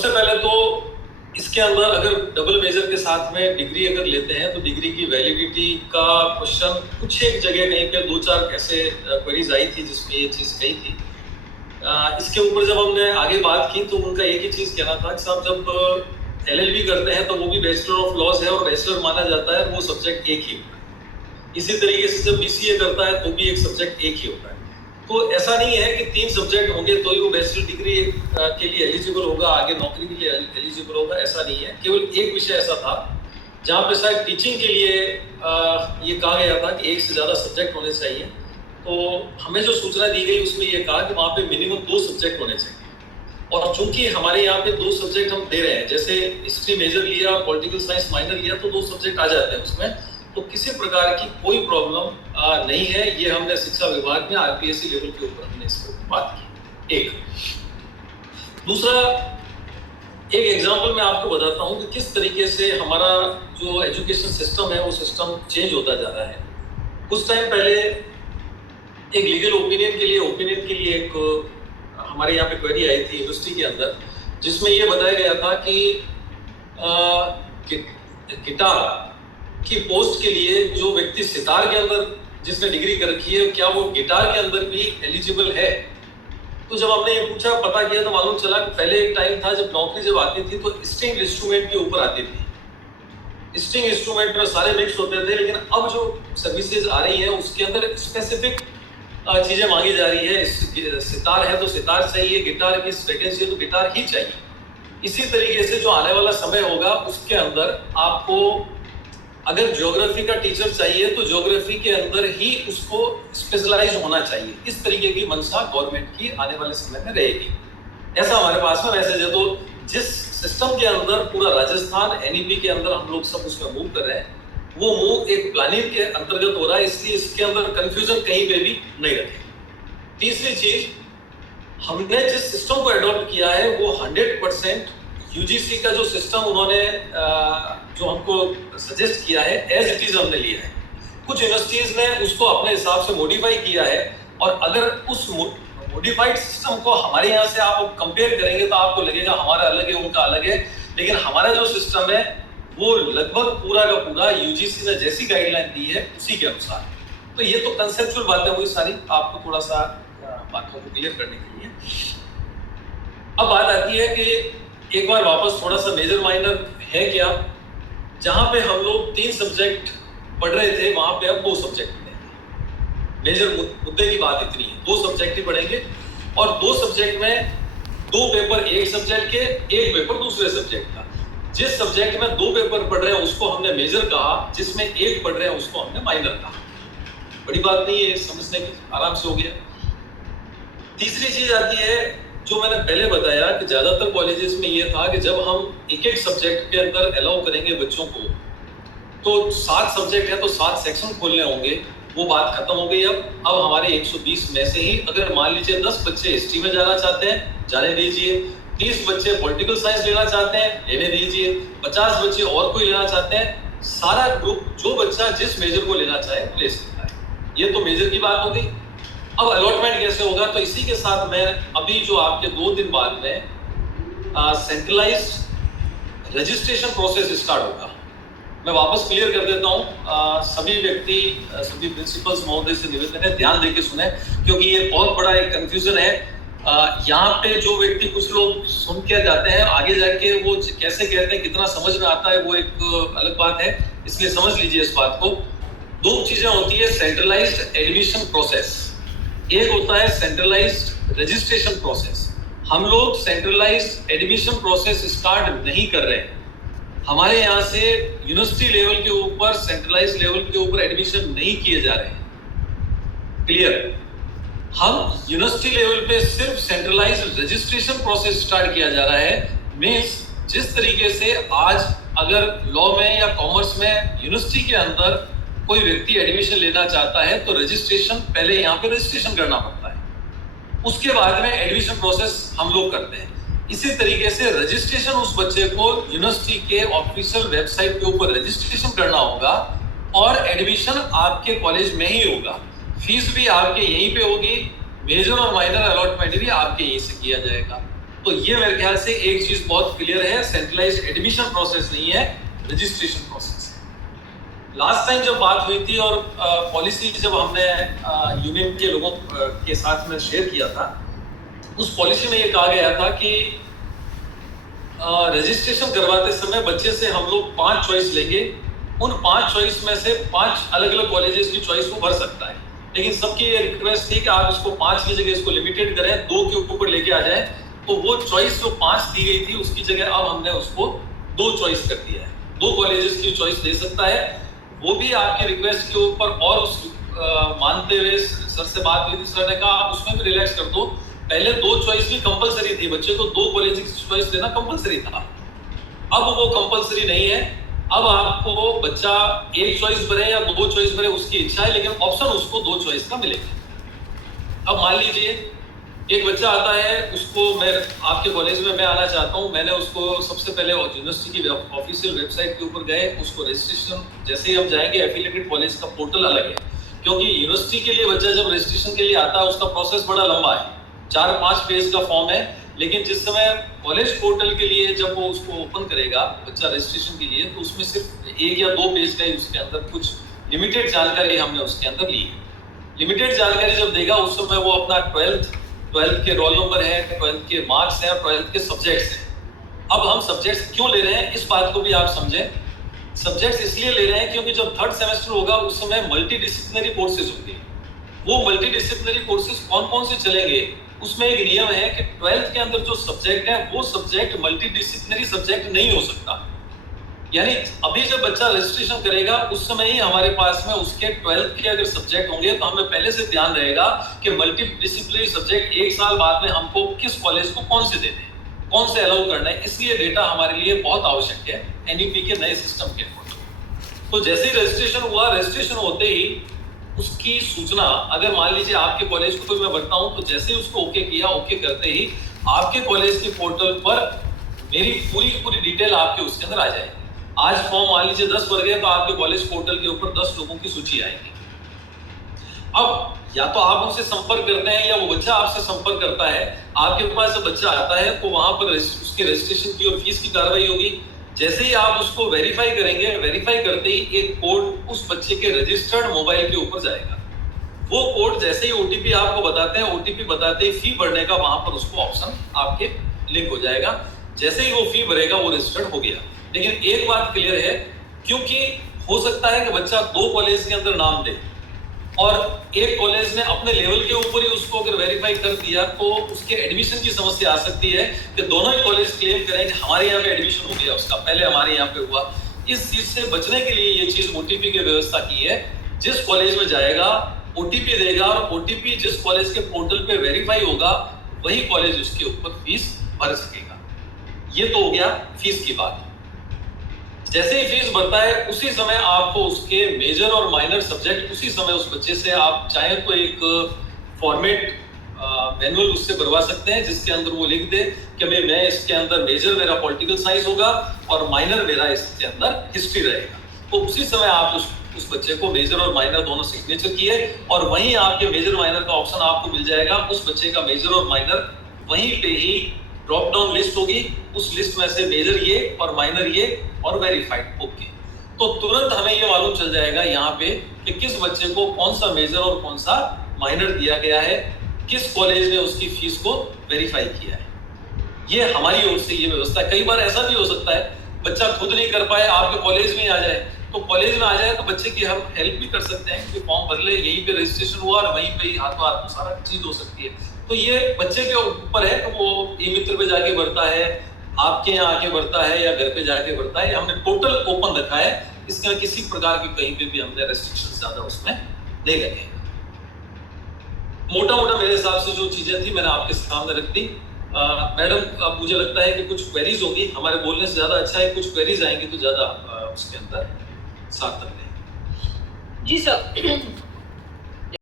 सबसे पहले तो इसके अंदर अगर डबल मेजर के साथ में डिग्री अगर लेते हैं तो डिग्री की वैलिडिटी का क्वेश्चन कुछ एक जगह कहीं पे 2-4 ऐसे क्वेरीज आई थी जिसमें ये चीज कही थी। इसके ऊपर जब हमने आगे बात की तो उनका एक ही चीज कहना था कि साहब जब एलएलबी करते हैं तो वो भी बैचलर ऑफ लॉज है और बैचलर माना जाता है, वो सब्जेक्ट एक ही होता है। इसी तरीके से जब बीसीए करता है तो भी एक सब्जेक्ट एक ही होता है। तो ऐसा नहीं है कि 3 सब्जेक्ट होंगे तो ही वो बैचलर डिग्री के लिए एलिजिबल होगा, आगे नौकरी के लिए एलिजिबल होगा, ऐसा नहीं है। केवल एक विषय ऐसा था जहाँ पे शायद टीचिंग के लिए ये कहा गया था कि एक से ज़्यादा सब्जेक्ट होने चाहिए। तो हमें जो सूचना दी गई उसमें ये कहा कि वहाँ पे मिनिमम 2 सब्जेक्ट होने चाहिए। और चूंकि हमारे यहाँ पे 2 सब्जेक्ट हम दे रहे हैं, जैसे हिस्ट्री मेजर लिया, पॉलिटिकल साइंस माइनर लिया तो 2 सब्जेक्ट आ जाते हैं उसमें, तो किसी प्रकार की कोई प्रॉब्लम नहीं है। ये हमने शिक्षा विभाग में आरपीएससी लेवल के ऊपर हमने इसको बात की। एक दूसरा एक एग्जांपल मैं आपको बताता हूँ कि किस तरीके से हमारा जो एजुकेशन सिस्टम है वो सिस्टम चेंज होता जा रहा है। कुछ टाइम पहले एक लीगल ओपिनियन के लिए एक हमारे यहाँ पे क्वेरी आई थी यूनिवर्सिटी के अंदर, जिसमें ये बताया गया था कि गिटार की पोस्ट के लिए जो व्यक्ति सितार के अंदर जिसने डिग्री कर रखी है, क्या वो गिटार के अंदर भी एलिजिबल है। तो जब हमने ये पूछा, पता किया तो मालूम चला कि पहले एक टाइम था जब नौकरी जब आती थी तो स्ट्रिंग इंस्ट्रूमेंट के ऊपर आती थी। स्ट्रिंग इंस्ट्रूमेंट में सारे मिक्स होते थे, लेकिन अब जो सर्विसेज आ रही है उसके अंदर स्पेसिफिक चीजें मांगी जा रही है। सितार है तो सितार चाहिए, गिटार की वैकेंसी है तो गिटार ही चाहिए। इसी तरीके से जो आने वाला समय होगा उसके अंदर आपको अगर ज्योग्राफी का टीचर चाहिए तो ज्योग्राफी के अंदर ही उसको स्पेशलाइज होना चाहिए। इस तरीके की मंशा गवर्नमेंट की आने वाले समय में रहेगी, ऐसा हमारे पास में मैसेज है। तो जिस सिस्टम के अंदर पूरा राजस्थान एनईपी के अंदर हम लोग सब उसमें मूव कर रहे हैं, वो मूव एक प्लानिंग के अंतर्गत हो रहा है, इसलिए इसके अंदर कंफ्यूजन कहीं पे भी नहीं रखे। तीसरी चीज, हमने जिस सिस्टम को एडॉप्ट किया है वो 100% यूजीसी का जो सिस्टम उन्होंने जो हमको सजेस्ट किया है एज इट इज हमने लिया है। कुछ यूनिवर्सिटीज ने उसको अपने हिसाब से मॉडिफाई किया है, और अगर उस मॉडिफाइड सिस्टम को हमारे यहाँ से आप कंपेयर करेंगे तो आपको लगेगा हमारा अलग है उनका अलग है, लेकिन हमारा जो सिस्टम है वो लगभग पूरा का पूरा यूजीसी ने जैसी गाइडलाइन दी है उसी के अनुसार। तो ये तो कंसेप्चुअल बातें हुई सारी, आपको थोड़ा सा बातों को क्लियर करने के लिए। अब बात आती है कि एक बार वापस थोड़ा सा मेजर माइनर है क्या। जहां पे हम लोग 3 सब्जेक्ट पढ़ रहे थे वहां पे अब 2 सब्जेक्ट पढ़ेंगे। मेजर मुद्दे की बात इतनी है, 2 सब्जेक्ट ही पढ़ेंगे, और 2 सब्जेक्ट में 2 पेपर एक सब्जेक्ट के, एक पेपर दूसरे सब्जेक्ट का। जिस सब्जेक्ट में 2 पेपर पढ़ रहे हैं उसको हमने मेजर कहा, जिसमें एक पढ़ रहे हैं उसको हमने माइनर कहा। बड़ी बात नहीं है, समझने की आराम से हो गया। तीसरी चीज आती है जो मैंने पहले बताया कि ज्यादातर कॉलेजेस में ये था कि जब हम एक सब्जेक्ट के अंदर अलाउ करेंगे बच्चों को, तो 7 सब्जेक्ट है तो 7 सेक्शन खोलने होंगे। वो बात खत्म हो गई। अब हमारे 120 में से ही अगर मान लीजिए 10 बच्चे हिस्ट्री में जाना चाहते हैं, जाने दीजिए। 30 बच्चे पॉलिटिकल साइंस लेना चाहते हैं, लेने दीजिए। 50 बच्चे और कोई लेना चाहते हैं, सारा ग्रुप जो बच्चा जिस मेजर को लेना चाहे ले सकता है। ये तो मेजर की बात हो गई। अब अलॉटमेंट कैसे होगा, तो इसी के साथ मैं अभी जो आपके 2 दिन बाद में सेंट्रलाइज्ड रजिस्ट्रेशन प्रोसेस स्टार्ट होगा। मैं वापस क्लियर कर देता हूँ, सभी व्यक्ति सभी प्रिंसिपल्स महोदय से निवेदन है ध्यान देके सुने, क्योंकि ये बहुत बड़ा एक कंफ्यूजन है। यहाँ पे जो व्यक्ति कुछ लोग सुन के जाते हैं, आगे जाके वो कैसे कहते हैं कितना समझ में आता है वो एक अलग बात है, इसलिए समझ लीजिए इस बात को। 2 चीजें होती है सेंट्रलाइज्ड एडमिशन प्रोसेस, एक होता है सेंट्रलाइज्ड रजिस्ट्रेशन प्रोसेस। हम लोग सेंट्रलाइज्ड एडमिशन प्रोसेस स्टार्ट नहीं कर रहे हैं। हमारे यहाँ से यूनिवर्सिटी लेवल के ऊपर सेंट्रलाइज्ड लेवल के ऊपर एडमिशन नहीं किए जा रहे हैं। क्लियर? हम यूनिवर्सिटी लेवल पे सिर्फ सेंट्रलाइज्ड रजिस्ट्रेशन प्रोसेस स्टार्ट किया जा रहा है। मींस जिस तरीके से आज अगर लॉ में या कॉमर्स में यूनिवर्सिटी के अंदर कोई व्यक्ति एडमिशन लेना चाहता है तो रजिस्ट्रेशन पहले यहाँ पे रजिस्ट्रेशन करना पड़ता है, उसके बाद में एडमिशन प्रोसेस हम लोग करते हैं। इसी तरीके से रजिस्ट्रेशन उस बच्चे को यूनिवर्सिटी के ऑफिशियल वेबसाइट के ऊपर रजिस्ट्रेशन करना होगा, और एडमिशन आपके कॉलेज में ही होगा। फीस भी आपके यहीं पे होगी, मेजर और माइनर अलॉटमेंट भी आपके यहीं से किया जाएगा। तो ये मेरे ख्याल से एक चीज बहुत क्लियर है, सेंट्रलाइज्ड एडमिशन प्रोसेस नहीं है, रजिस्ट्रेशन प्रोसेस है। लास्ट टाइम जब बात हुई थी और पॉलिसी जब हमने यूनियन के लोगों के साथ में शेयर किया था, उस पॉलिसी में ये कहा गया था कि रजिस्ट्रेशन करवाते समय बच्चे से हम लोग 5 चॉइस लेंगे, उन 5 चॉइस में से 5 अलग अलग कॉलेजेस की चॉइस वो भर सकता है, लेकिन सबकी ये रिक्वेस्ट थी कि आप इसको 5 की जगह इसको लिमिटेड करें, 2 के ऊपर लेके आ जाए। तो वो चॉइस जो 5 दी गई थी उसकी जगह अब हमने उसको 2 चॉइस कर दिया है, 2 कॉलेजेस की चॉइस दे सकता है। वो भी आपकी रिक्वेस्ट के ऊपर और उस मानते हुए सर से बात हुई थी, सर ने कहा आप उसमें भी रिलैक्स कर दो, पहले 2 चॉइस भी कंपलसरी थी, बच्चे को 2 कॉलेज की चॉइस देना कंपलसरी था, अब वो कंपलसरी नहीं है। अब आपको बच्चा एक चॉइस भरे या 2 चॉइस भरे उसकी इच्छा है, लेकिन ऑप्शन उसको 2 चॉइस का मिलेगा। अब मान लीजिए एक बच्चा आता है, उसको मैं आपके कॉलेज में मैं आना चाहता हूँ, मैंने उसको सबसे पहले यूनिवर्सिटी की ऑफिशियल वेबसाइट के ऊपर गए, उसको रजिस्ट्रेशन जैसे ही हम जाएंगे, एफिलिएटेड कॉलेज का पोर्टल अलग है, क्योंकि यूनिवर्सिटी के लिए बच्चा जब रजिस्ट्रेशन के लिए आता है उसका प्रोसेस बड़ा लंबा है, 4-5 पेज का फॉर्म है, लेकिन जिस समय कॉलेज पोर्टल के लिए जब वो उसको ओपन करेगा बच्चा रजिस्ट्रेशन के लिए, तो उसमें सिर्फ 1 या 2 पेज का ही उसके अंदर कुछ लिमिटेड जानकारी हमने उसके अंदर ली। लिमिटेड जानकारी जब देगा उस समय वो अपना 12th के रोल नंबर है, 12th के मार्क्स हैं, 12th के सब्जेक्ट्स हैं। अब हम सब्जेक्ट्स क्यों ले रहे हैं, इस बात को भी आप समझें। सब्जेक्ट्स इसलिए ले रहे हैं क्योंकि जब 3rd सेमेस्टर होगा उस समय मल्टीडिसिप्लिनरी कोर्सेज होंगे। वो मल्टीडिसिप्लिनरी कोर्सेज कौन कौन से चलेंगे, उसमें एक नियम है कि 12th के अंदर जो सब्जेक्ट है वो सब्जेक्ट मल्टीडिसिप्लिनरी सब्जेक्ट नहीं हो सकता। यानी अभी जब बच्चा रजिस्ट्रेशन करेगा उस समय ही हमारे पास में उसके 12th के अगर सब्जेक्ट होंगे तो हमें पहले से ध्यान रहेगा कि मल्टीडिसिप्लिनरी सब्जेक्ट 1 साल बाद में हमको किस कॉलेज को कौन से देने हैं, कौन से अलाउ करना है, इसलिए डेटा हमारे लिए बहुत आवश्यक है एनईपी के नए सिस्टम के अकॉर्डिंग। तो जैसे ही रजिस्ट्रेशन हुआ, रजिस्ट्रेशन होते ही उसकी सूचना, अगर मान लीजिए आपके कॉलेज को मैं बढ़ता हूं, तो जैसे ही उसको ओके किया, ओके करते ही आपके कॉलेज के पोर्टल पर मेरी पूरी डिटेल आपके उसके अंदर आ जाएगी। आज फॉर्म मान लीजिए 10 भर गए तो आपके कॉलेज पोर्टल के ऊपर 10 लोगों की सूची आएगी। अब या तो आप उनसे संपर्क करते हैं या वो बच्चा आपसे संपर्क करता है, आपके पास जब बच्चा आता है तो वहां पर उसके रजिस्ट्रेशन की और फीस की कार्रवाई होगी। जैसे ही आप उसको वेरीफाई करेंगे, वेरीफाई करते ही एक कोड उस बच्चे के रजिस्टर्ड मोबाइल के ऊपर जाएगा। वो कोड जैसे ही ओटीपी आपको बताते हैं, ओटीपी बताते ही फी भरने का वहां पर उसको ऑप्शन आपके लिंक हो जाएगा। जैसे ही वो फी भरेगा वो रजिस्टर्ड हो गया। लेकिन एक बात क्लियर है, क्योंकि हो सकता है कि बच्चा 2 कॉलेज के अंदर नाम दे और एक कॉलेज ने अपने लेवल के ऊपर ही उसको अगर वेरीफाई कर दिया तो उसके एडमिशन की समस्या आ सकती है कि दोनों ही कॉलेज क्लेम करें कि हमारे यहाँ पे एडमिशन हो गया उसका, पहले हमारे यहाँ पे हुआ। इस चीज से बचने के लिए ये चीज ओटीपी की व्यवस्था की है। जिस कॉलेज में जाएगा ओटीपी देगा और ओटीपी जिस कॉलेज के पोर्टल पे वेरीफाई होगा वही कॉलेज उसके ऊपर फीस भर सकेगा। ये तो हो गया फीस की बात। जैसे ही फीस भरता है उसी समय आपको उसके मेजर और माइनर सब्जेक्ट उसी समय उस बच्चे से आप चाहें तो एक फॉर्मेट मैनुअल उससे भरवा सकते हैं जिसके अंदर वो लिख दे कि भाई मैं इसके अंदर मेजर मेरा पॉलिटिकल साइंस होगा और माइनर मेरा इसके अंदर हिस्ट्री रहेगा। तो उसी समय आप उस बच्चे को मेजर और माइनर दोनों सिग्नेचर किए और वहीं आपके मेजर माइनर का ऑप्शन आपको मिल जाएगा। उस बच्चे का मेजर और माइनर वहीं पे ही ड्रॉप डाउन लिस्ट होगी, उस लिस्ट में से मेजर ये और माइनर ये और वेरीफाइड ओके। तो तुरंत हमें ये मालूम चल जाएगा यहाँ पे कि किस बच्चे को कौन सा मेजर और कौन सा माइनर दिया गया है, किस कॉलेज ने उसकी फीस को वेरीफाई किया है। ये हमारी ओर से ये व्यवस्था। कई बार ऐसा भी हो सकता है बच्चा खुद नहीं कर पाए, आपके कॉलेज में आ जाए, तो कॉलेज में आ जाए तो बच्चे की हम हेल्प भी कर सकते हैं कि फॉर्म भर ले, यहीं पे रजिस्ट्रेशन हुआ और वहीं पे ही हाथों हाथ सारा चीज हो सकती है। तो ये बच्चे के ऊपर है कि वो ई मित्र पे जाके भरता है, आपके यहाँ आके भरता है या घर पे जाके भरता है। हमने टोटल ओपन रखा है, इसका किसी प्रकार की कहीं पे भी हमने रेस्ट्रिक्शन ज्यादा उसमें नहीं रखे। मोटा मोटा मेरे हिसाब से जो चीजें थी मैंने आपके सामने रख दी। मैडम अब मुझे लगता है कि कुछ क्वेरीज होगी, हमारे बोलने से ज्यादा अच्छा है कुछ क्वेरीज आएंगी तो ज्यादा उसके अंदर सार्थक है। जी सर।